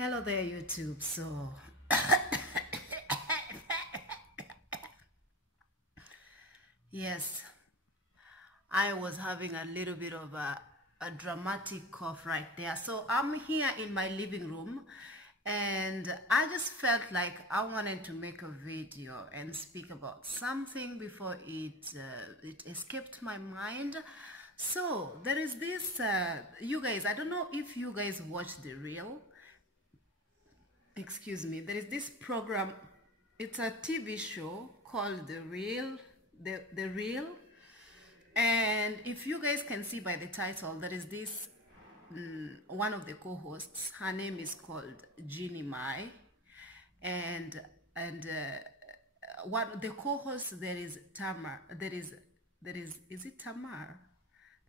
Hello there, YouTube. So, yes, I was having a little bit of a dramatic cough right there. So, I'm here in my living room and I just felt like I wanted to make a video and speak about something before it escaped my mind. So, there is this, you guys, I don't know if you guys watch The Real. Excuse me, there is this program. It's a TV show called The Real, the Real. And if you guys can see by the title, there is this one of the co-hosts. Her name is called Jeanie, and one the co-host, there is Tamar. Is it Tamar?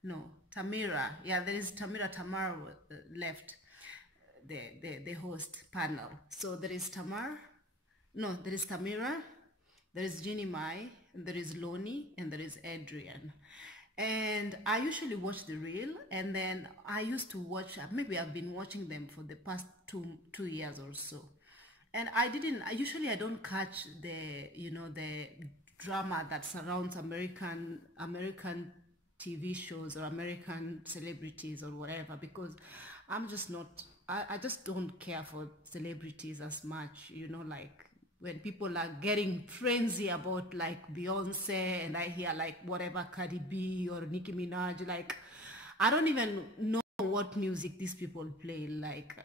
No, Tamira. Yeah, there is Tamira. Tamar left the host panel. So there is Tamira, there is Jeanie, and there is Loni, and there is Adrian. And I usually watch The Real, and then I used to watch, maybe I've been watching them for the past two years or so. And I don't catch the drama that surrounds American TV shows or American celebrities or whatever, because I'm just not, I just don't care for celebrities as much, like when people are getting frenzy about like Beyonce, and I hear like whatever Cardi B or Nicki Minaj, like I don't even know what music these people play. Like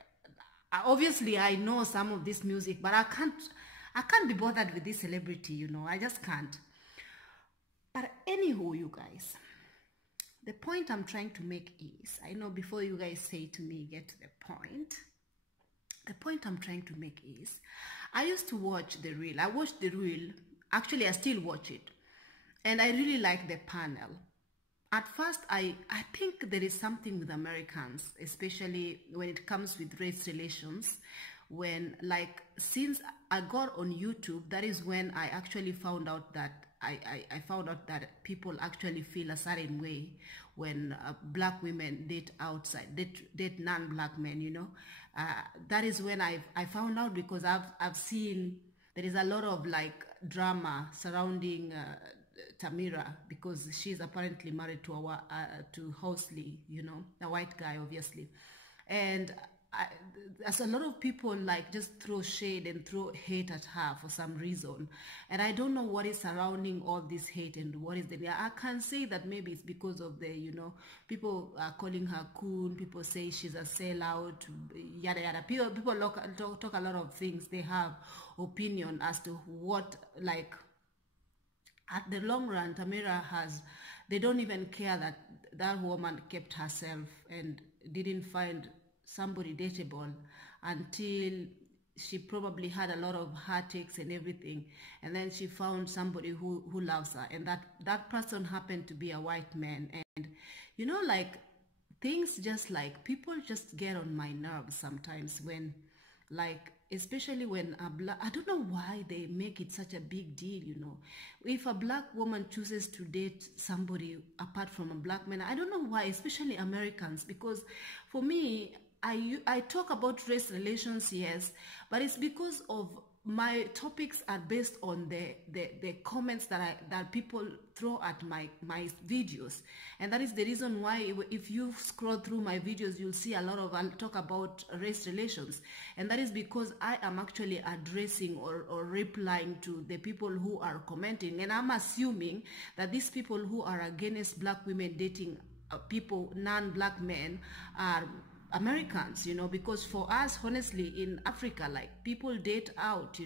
obviously I know some of this music, but I can't be bothered with this celebrity, I just can't. But anywho, you guys, the point I'm trying to make is, I know before you guys say to me, get to the point. The point I'm trying to make is, I used to watch The Real. I watched The Real. Actually, I still watch it. And I really like the panel. At first, I think there is something with Americans, especially when it comes with race relations. When, like, since I got on YouTube, that is when I actually found out that I found out that people actually feel a certain way when black women date non-black men, that is when I found out, because I've seen there is a lot of like drama surrounding Tamira, because she's apparently married to Housley, a white guy, obviously. And there's a lot of people like just throw shade and throw hate at her for some reason, and I don't know what is surrounding all this hate and what is I can say that maybe it's because of the people are calling her Coon, people say she's a sellout, yada yada. People talk a lot of things. They have opinion as to what, like, at the long run, Tamira they don't even care that that woman kept herself and didn't find somebody dateable until she probably had a lot of heartaches and everything, and then she found somebody who loves her, and that person happened to be a white man. And like, things just like, people just get on my nerves sometimes when, like, especially when I don't know why they make it such a big deal, if a black woman chooses to date somebody apart from a black man. I don't know why, especially Americans, because for me, I talk about race relations, yes, but it's because of my topics are based on the comments that people throw at my videos, and that is the reason why if you scroll through my videos, you'll see a lot of I'll talk about race relations, and that is because I am actually addressing or replying to the people who are commenting, and I'm assuming that these people who are against black women dating non-black men are Americans, because for us, honestly, in Africa, like, people date out,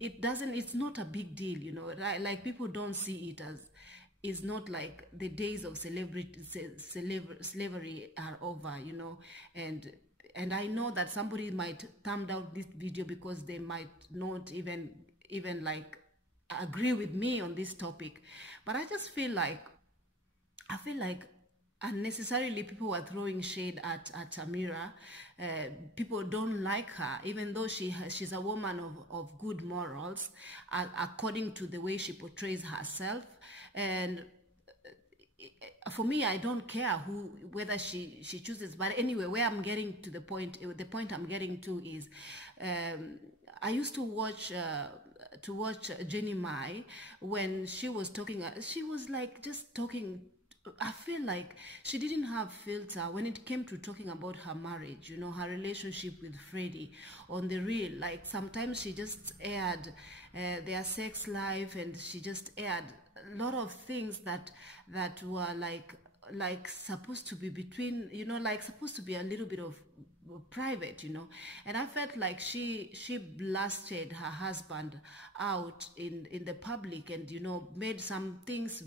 it's not a big deal, like, people don't see it as, it's not like the days of slavery are over, and I know that somebody might thumb down this video because they might not even like agree with me on this topic, but I just feel like, unnecessarily people were throwing shade at Tamira. People don't like her, even though she's a woman of good morals, according to the way she portrays herself. And for me, I don't care whether she chooses. But anyway, where I'm getting to the point I'm getting to is, I used to watch Jeanie Mai when she was talking. She was like just talking. I feel like she didn't have filter when it came to talking about her marriage, you know, her relationship with Freddie on the real. Like sometimes she just aired their sex life, and she just aired a lot of things that were like supposed to be between, you know, like supposed to be a little bit of private, you know. And I felt like she blasted her husband out in the public, and, you know, made some things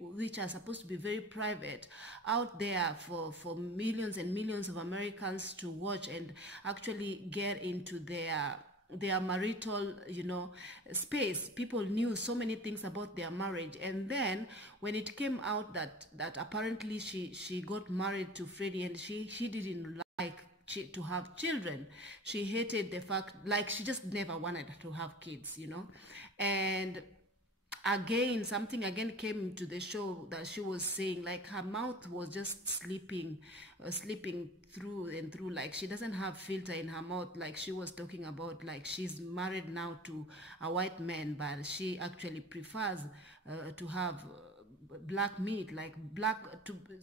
which are supposed to be very private out there for millions and millions of Americans to watch and actually get into their marital, you know, space. People knew so many things about their marriage, and then when it came out that apparently she got married to Freddie, and she didn't like to have children. She hated the fact, like, she just never wanted to have kids, you know. And again, something again came to the show that she was saying, like, her mouth was just slipping through and through, like she doesn't have filter in her mouth. Like she was talking about, like, she's married now to a white man, but she actually prefers to have black meat, like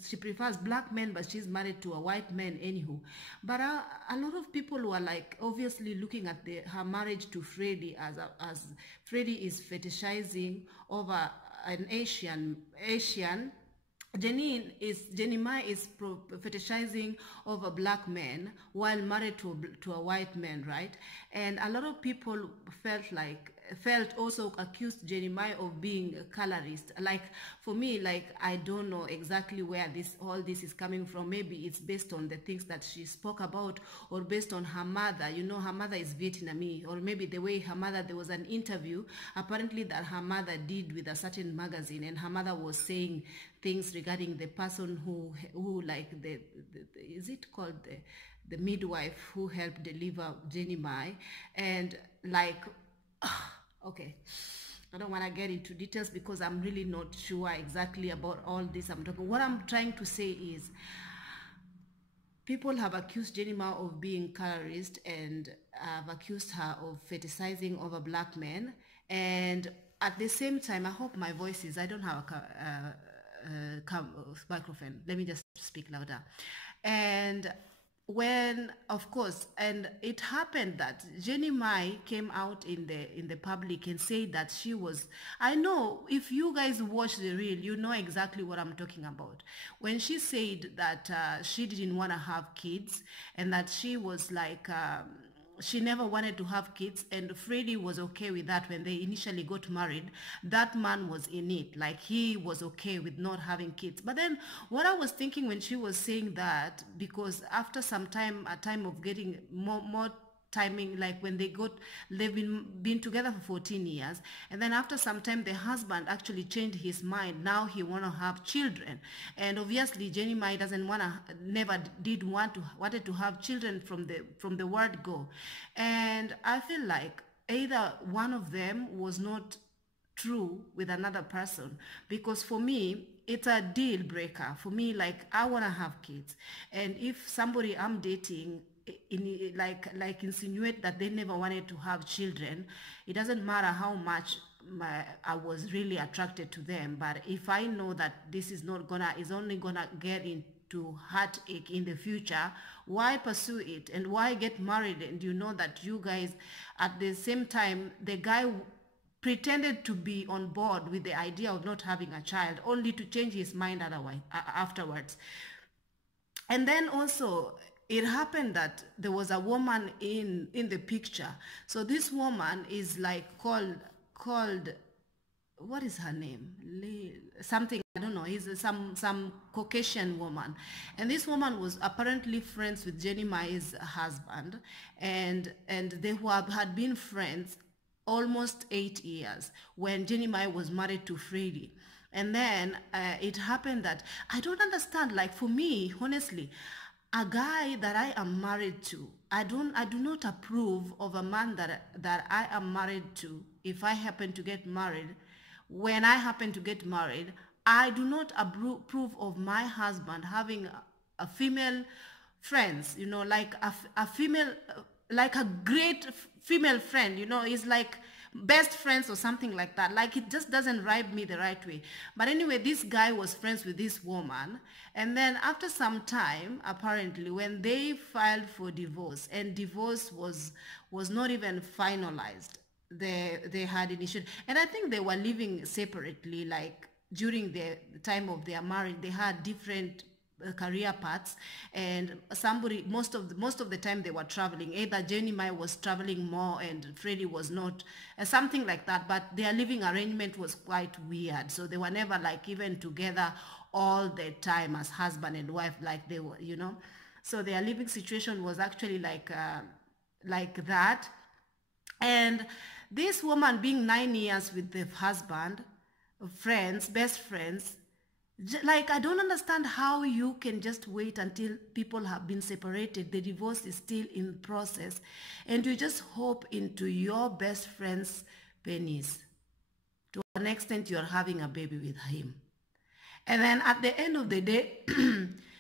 she prefers black men, but she's married to a white man anywho. But a lot of people were like obviously looking at her marriage to Freddie as Freddie is fetishizing over an Asian. Jeanie Mai is fetishizing over black men while married to a white man, right? And a lot of people also accused Jeanie Mai of being a colorist. Like, for me, like, I don't know exactly where all this is coming from. Maybe it's based on the things that she spoke about, or based on her mother. You know, her mother is Vietnamese, or maybe the way her mother, there was an interview apparently that her mother did with a certain magazine, and her mother was saying things regarding the person who like is it called the midwife who helped deliver Jeanie Mai, and like, okay, I don't want to get into details because I'm really not sure exactly about all this I'm talking. What I'm trying to say is, people have accused Jeanie Mai of being colorist, and have accused her of fetishizing over black men. And at the same time, I hope my voice is, I don't have a microphone. Let me just speak louder. And when, of course, and it happened that Jeanie Mai came out in the public and said that she was, I know if you guys watch the reel, you know exactly what I'm talking about. When she said that she didn't want to have kids, and that she was like, she never wanted to have kids, and Freddie was okay with that. When they initially got married, that man was in it, like he was okay with not having kids. But then what I was thinking when she was saying that, because after some time, a time of getting more timing, like when they've been together for 14 years, and then after some time the husband actually changed his mind. Now he want to have children, and obviously Jeanie Mai wanted to have children from the word go. And I feel like either one of them was not true with another person, because for me it's a deal breaker. For me, like, I want to have kids, and if somebody I'm dating insinuate that they never wanted to have children, it doesn't matter how much I was really attracted to them. But if I know that this is only gonna get into heartache in the future, why pursue it, and why get married? And you know that you guys, at the same time, the guy pretended to be on board with the idea of not having a child, only to change his mind afterwards. And then also, it happened that there was a woman in the picture. So this woman is like called what is her name? Something, I don't know. He's some Caucasian woman, and this woman was apparently friends with Jeanie Mai's husband, and they had been friends almost 8 years when Jeanie Mai was married to Freddie. And then it happened that, I don't understand. Like, for me, honestly, a guy that I am married to, I do not approve of a man that I am married to. If I happen to get married, when I happen to get married, I do not approve of my husband having a female friends, you know, like a female, like a great female friend, you know, is like best friends or something like that. Like it just doesn't ride me the right way. But anyway, this guy was friends with this woman. And then after some time, apparently, when they filed for divorce, and divorce was not even finalized, they had initiated, and I think they were living separately, like during the time of their marriage, they had different career paths, and somebody most of the time they were traveling. Either Jeanie was traveling more and Freddie was not, something like that. But their living arrangement was quite weird, so they were never like even together all the time as husband and wife like they were, you know. So their living situation was actually like that. And this woman being 9 years with the husband, friends, best friends, like I don't understand how you can just wait until people have been separated, the divorce is still in process, and you just hope into your best friend's penis. To an extent, you're having a baby with him. And then at the end of the day,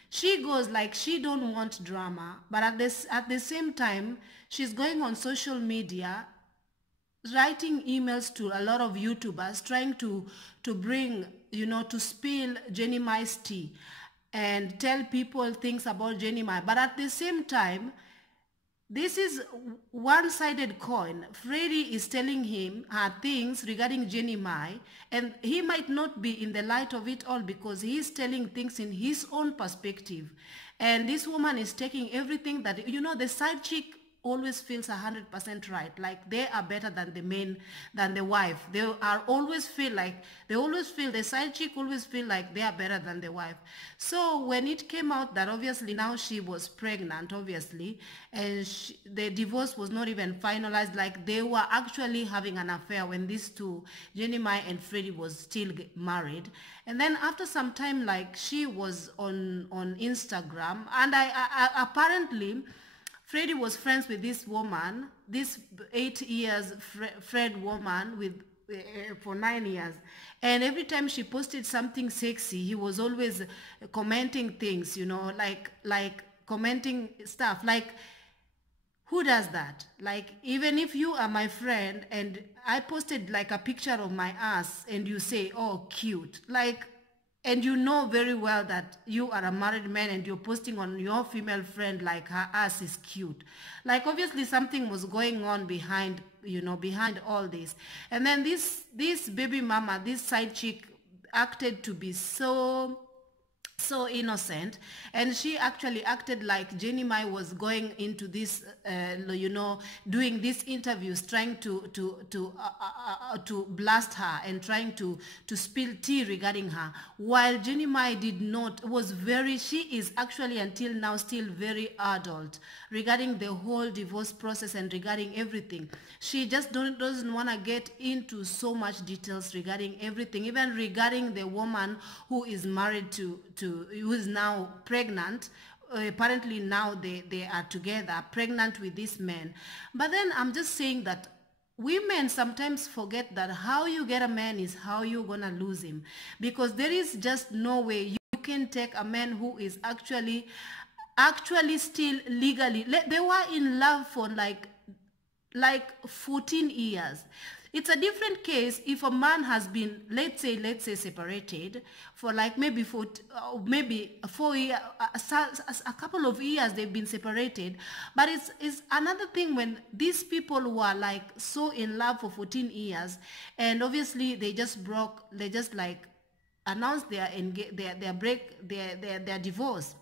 she goes like she don't want drama, but at the same time, she's going on social media writing emails to a lot of YouTubers trying to bring, you know, to spill Jeanie Mai's tea and tell people things about Jeanie Mai. But at the same time, this is one-sided coin. Freddie is telling him her things regarding Jeanie Mai, and he might not be in the light of it all because he is telling things in his own perspective. And this woman is taking everything that, you know, the side chick always feels 100% right, like they are better than the men, than the wife. They are always feel like, the side chick always feel like they are better than the wife. So when it came out that obviously now she was pregnant, obviously, and the divorce was not even finalized, like they were actually having an affair when these two, Jeanie Mai and Freddie, was still married. And then after some time, like she was on Instagram, and I apparently, Freddie was friends with this woman, this 8 years Fred woman with for 9 years, and every time she posted something sexy, he was always commenting things, you know, like commenting stuff. Like, who does that? Like, even if you are my friend and I posted like a picture of my ass and you say, oh, cute, like, and you know very well that you are a married man and you're posting on your female friend like her ass is cute. Like, obviously something was going on behind, you know, behind all this. And then this baby mama, this side chick, acted to be so innocent, and she actually acted like Jeanie Mai was going into this, you know, doing these interviews, trying to blast her and trying to spill tea regarding her, while Jeanie Mai did not, she is actually until now still very adult regarding the whole divorce process and regarding everything. She just doesn't want to get into so much details regarding everything, even regarding the woman who is married to who is now pregnant. Apparently now they are together, pregnant with this man. But then I'm just saying that women sometimes forget that how you get a man is how you're gonna lose him, because there is just no way you can take a man who is actually still legally, they were in love for like 14 years. It's a different case if a man has been, let's say separated for like maybe 4 years, a couple of years they've been separated. But it's another thing when these people were like so in love for 14 years and obviously they just like announced their divorce.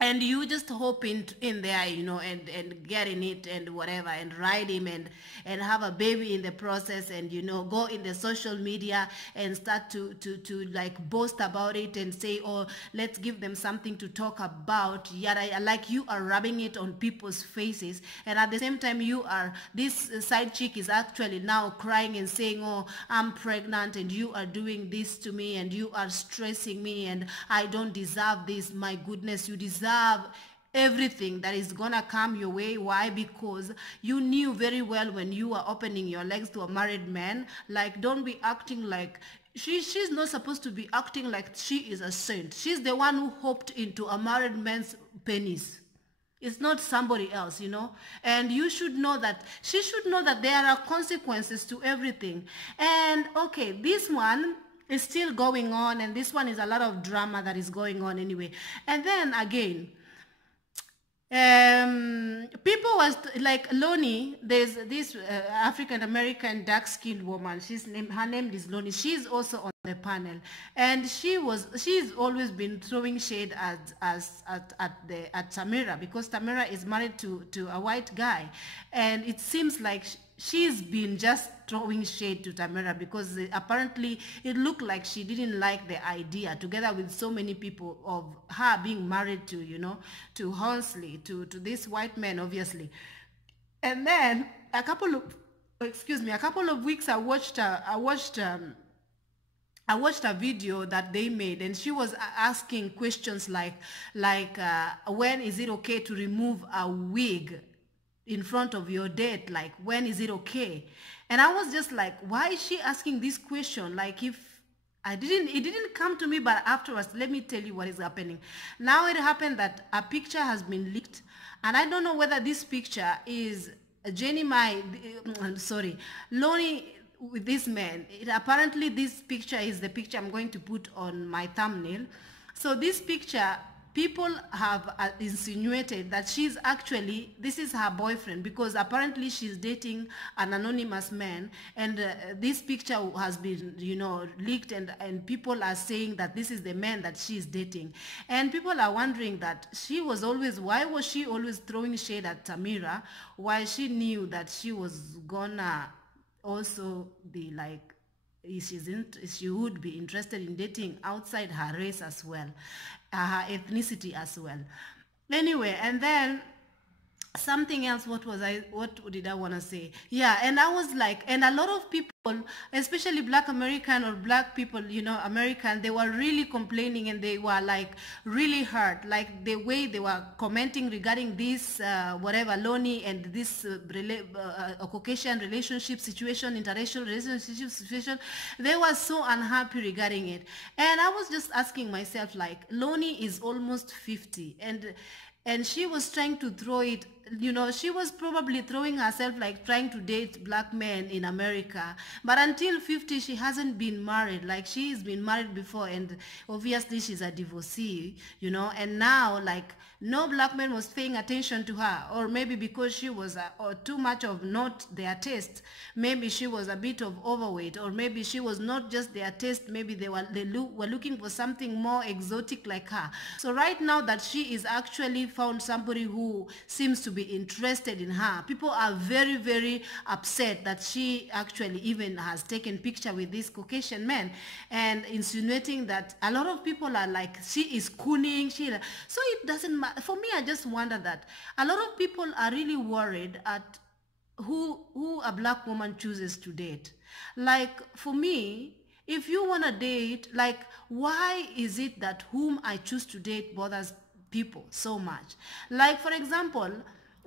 And you just hop in there, you know, and get in it and whatever, and ride him and have a baby in the process, and, you know, go in the social media and start to like boast about it and say, oh, let's give them something to talk about. Yada, like you are rubbing it on people's faces, and at the same time this side chick is actually now crying and saying, oh, I'm pregnant and you are doing this to me and you are stressing me and I don't deserve this. My goodness, you deserve everything that is gonna come your way. Why? Because you knew very well when you were opening your legs to a married man. Like, don't be acting like she's not supposed to be acting like she is a saint. She's the one who hopped into a married man's penis. It's not somebody else, you know. And you should know that, she should know that there are consequences to everything. And okay, this one is still going on, and this one is a lot of drama that is going on anyway. And then again, people was like Loni. There's this African American dark skinned woman. Her name is Loni. She's also on the panel, and she's always been throwing shade at Tamara, because Tamara is married to a white guy, and it seems like she's been just throwing shade to Tamara because apparently it looked like she didn't like the idea, together with so many people, of her being married to, you know, to Horsley, to this white man, obviously. And then a couple of weeks I watched a video that they made, and she was asking questions like when is it okay to remove a wig in front of your date? Like, when is it okay? And I was just like, why is she asking this question? Like, if it didn't come to me, but afterwards, let me tell you what is happening. Now it happened that a picture has been leaked, and I don't know whether this picture is Loni with this man. Apparently this picture is the picture I'm going to put on my thumbnail. So this picture, people have insinuated that this is her boyfriend, because apparently she's dating an anonymous man, and this picture has been, you know, leaked, and people are saying that this is the man that she's dating. And people are wondering that why was she always throwing shade at Tamara, while she knew that she was gonna also be like, she would be interested in dating outside her race as well, her ethnicity as well. Anyway, and then something else, what did I want to say? Yeah, and I was like, and a lot of people, especially Black American or Black people, you know, American, they were really complaining, and they were like really hurt, like the way they were commenting regarding this Loni and this Caucasian relationship situation, interracial relationship situation. They were so unhappy regarding it. And I was just asking myself, like, Loni is almost 50, and she was trying to throw it, you know, she was probably throwing herself like trying to date Black men in America. But until 50, she hasn't been married. Like, she's been married before, and obviously she's a divorcee, you know, and now, like, no Black man was paying attention to her, or maybe because she was or too much of not their taste. Maybe she was a bit of overweight, or maybe she was not just their taste. Maybe they were looking for something more exotic like her. So right now that she is actually found somebody who seems to be interested in her, people are very, very upset that she actually even has taken picture with this Caucasian man, and insinuating that a lot of people are like, she is cooning. So it doesn't matter. For me, I just wonder that a lot of people are really worried at who a Black woman chooses to date. Like, for me, if you want to date, like, why is it that whom I choose to date bothers people so much? Like, for example,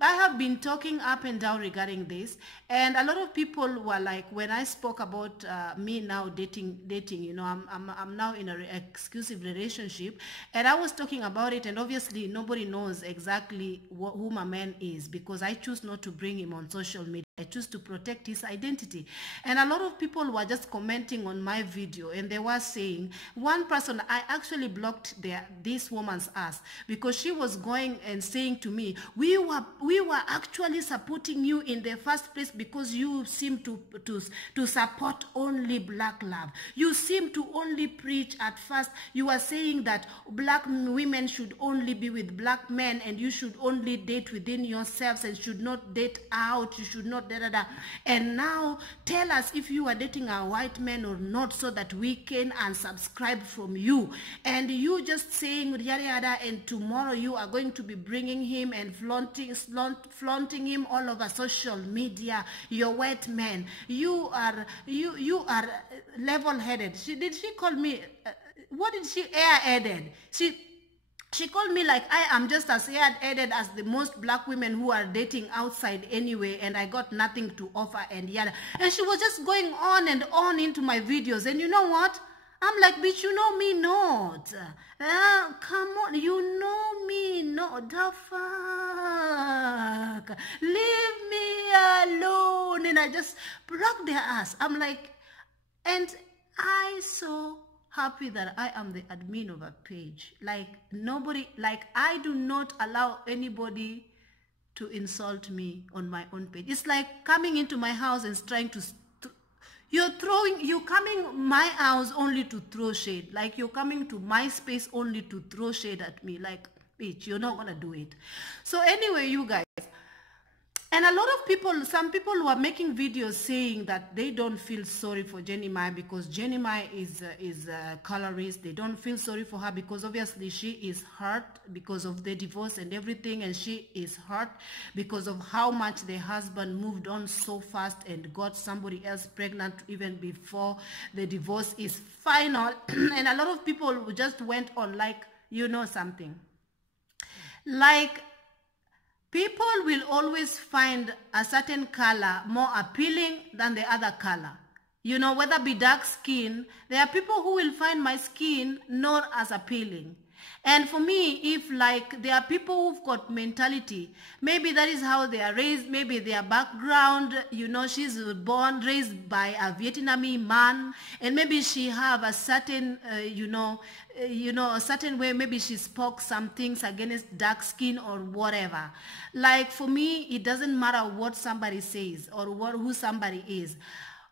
I have been talking up and down regarding this, and a lot of people were like, when I spoke about me now dating, you know, I'm now in an exclusive relationship, and I was talking about it, and obviously nobody knows exactly who my man is, because I choose not to bring him on social media. I choose to protect his identity. And a lot of people were just commenting on my video, and they were saying, one person, I actually blocked this woman's ass, because she was going and saying to me, we were actually supporting you in the first place because you seem to support only Black love. You seem to only preach. At first you were saying that Black women should only be with Black men, and you should only date within yourselves and should not date out, you should not and now tell us if you are dating a white man or not, so that we can unsubscribe from you. And you just saying yada yada, and tomorrow you are going to be bringing him and flaunting him all over social media. You're white man. You are level-headed. Did she call me? What did she air-headed? She called me like I am just as hard-headed as the most black women who are dating outside anyway, and I got nothing to offer and yada. And she was just going on and on into my videos. And you know what? I'm like, bitch, you know me not. Come on, you know me not. The fuck? Leave me alone. And I just broke their ass. I'm like, and I so happy that I am the admin of a page. Like nobody, like I do not allow anybody to insult me on my own page. It's like coming into my house and trying to you're coming my house only to throw shade. Like you're coming to my space only to throw shade at me. Like, bitch, you're not gonna do it. So anyway, you guys, and a lot of people, some people were making videos saying that they don't feel sorry for Jeanie because Jeanie is a colorist. They don't feel sorry for her because obviously she is hurt because of the divorce and everything, and she is hurt because of how much the husband moved on so fast and got somebody else pregnant even before the divorce is final. And a lot of people just went on like, you know something, like, people will always find a certain color more appealing than the other color. You know, whether be dark skin, there are people who will find my skin not as appealing. And for me, if like there are people who've got mentality, maybe that is how they are raised, maybe their background, you know, she's raised by a Vietnamese man, and maybe she have a certain, a certain way, maybe she spoke some things against dark skin or whatever. Like for me, it doesn't matter what somebody says or who somebody is.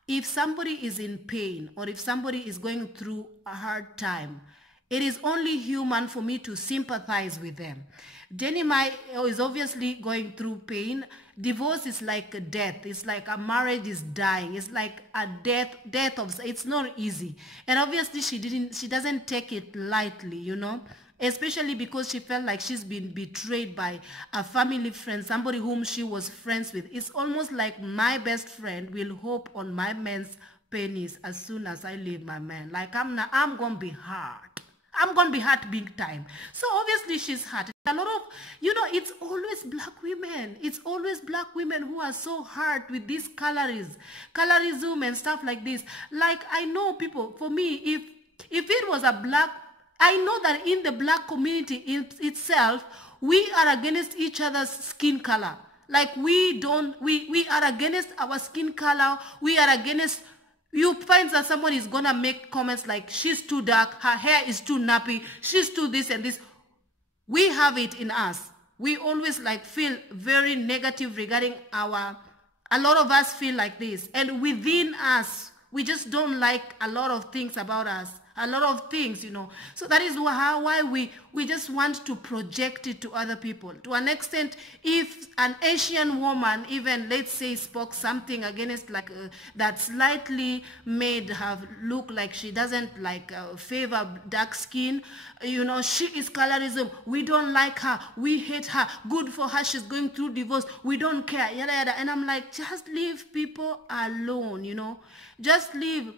If somebody is in pain or if somebody is going through a hard time, it is only human for me to sympathize with them. Jeanie is obviously going through pain. Divorce is like a death. It's like a marriage is dying. It's like a death of, it's not easy. And obviously she doesn't take it lightly, you know, especially because she felt like she's been betrayed by a family friend, somebody whom she was friends with. It's almost like my best friend will hope on my man's penis as soon as I leave my man. Like I'm going to be hurt. I'm going to be hurt big time. So obviously she's hurt. A lot of, you know, it's always black women. It's always black women who are so hurt with this colorism and stuff like this. Like I know people, for me, if it was a black, I know that in the black community itself, we are against each other's skin color. Like we are against our skin color. We are against, you find that someone is going to make comments like, she's too dark, her hair is too nappy, she's too this and this. We have it in us. We always like feel very negative regarding a lot of us feel like this. And within us, we just don't like a lot of things about us. A lot of things, you know. So that is why we just want to project it to other people. To an extent, if an Asian woman even, let's say, spoke something against like that slightly made her look like she doesn't like favor dark skin, you know, she is colorism. We don't like her. We hate her. Good for her. She's going through divorce. We don't care. Yada, yada. And I'm like, just leave people alone, you know. Just leave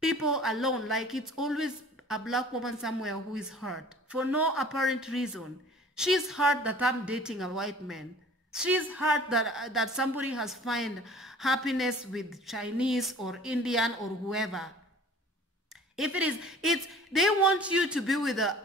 people alone. Like it's always a black woman somewhere who is hurt for no apparent reason. She's hurt that I'm dating a white man. She's hurt that somebody has found happiness with Chinese or Indian or whoever. If it is, they want you to be with a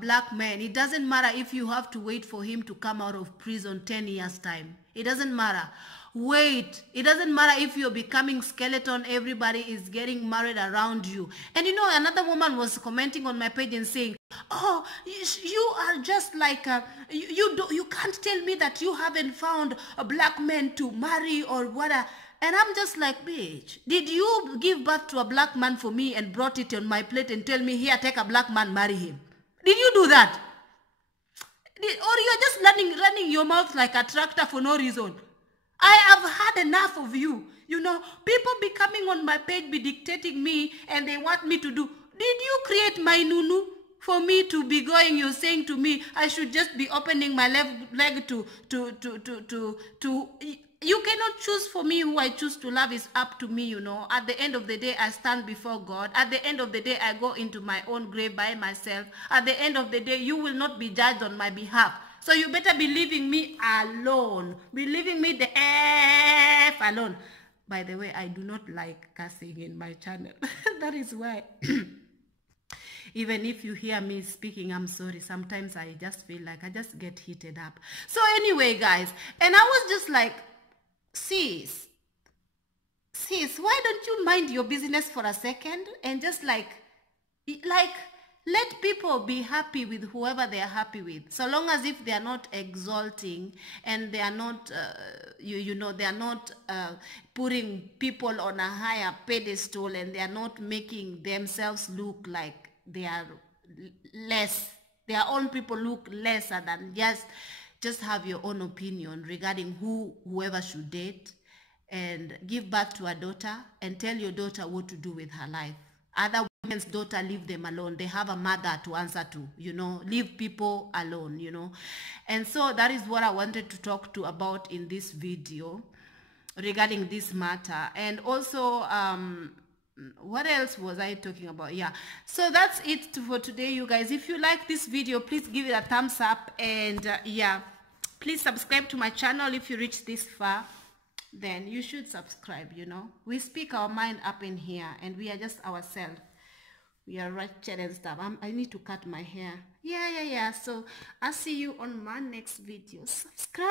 black man. It doesn't matter if you have to wait for him to come out of prison 10 years time. It doesn't matter. Wait, it doesn't matter if you're becoming skeleton, everybody is getting married around you. And you know, another woman was commenting on my page and saying, oh, you are just like, you can't tell me that you haven't found a black man to marry or whatever. And I'm just like, bitch, did you give birth to a black man for me and brought it on my plate and tell me, here, take a black man, marry him? Did you do that? Or you're just running your mouth like a tractor for no reason? I have had enough of you. You know, people be coming on my page, be dictating me, and they want me to do. Did you create my nunu for me to be going? You're saying to me, I should just be opening my left leg to you cannot choose for me who I choose to love. Is up to me, you know. At the end of the day, I stand before God. At the end of the day, I go into my own grave by myself. At the end of the day, you will not be judged on my behalf. So you better be leaving me alone. Be leaving me the F alone. By the way, I do not like cussing in my channel. That is why. Even if you hear me speaking, I'm sorry. Sometimes I just feel like I just get heated up. So anyway, guys, and I was just like, sis, why don't you mind your business for a second and just like let people be happy with whoever they are happy with, so long as if they are not exalting and they are not they are not putting people on a higher pedestal, and they are not making themselves look like they are less, their own people look lesser than just have your own opinion regarding whoever should date, and give birth to a daughter and tell your daughter what to do with her life. Other women's daughter, leave them alone. They have a mother to answer to, you know. Leave people alone, you know. And so that is what I wanted to talk to about in this video regarding this matter. And also, what else was I talking about? Yeah, so that's it for today, you guys. If you like this video, please give it a thumbs up, and yeah, please subscribe to my channel. If you reach this far, then you should subscribe, you know. We speak our mind up in here, and we are just ourselves. We are wretched and stuff. I need to cut my hair. Yeah. So I'll see you on my next video. Subscribe.